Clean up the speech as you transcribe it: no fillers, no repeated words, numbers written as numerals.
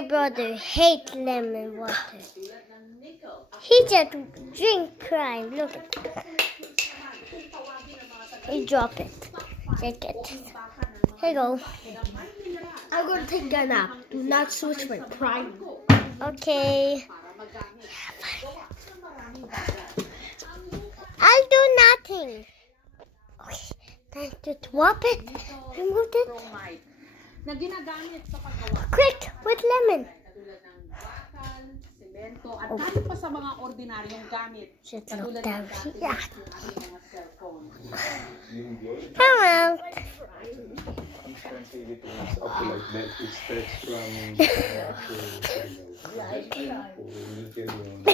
My brother hates lemon water. He just drink crime. Look at that. He drop it. Take it. Here you go. I'm going to take a nap. Do not switch my prime. Okay. I'll do nothing. Okay. Time to drop it. Remove it. Na ginagamit sa paggawa. Quick, with lemon. Katulad ng bakal, semento, at kahit pa sa mga ordinaryong gamit. Just Katulad look down ng dati here. yung mga cellphone. Come on. These translated ones up to like that. It starts from actual nickel.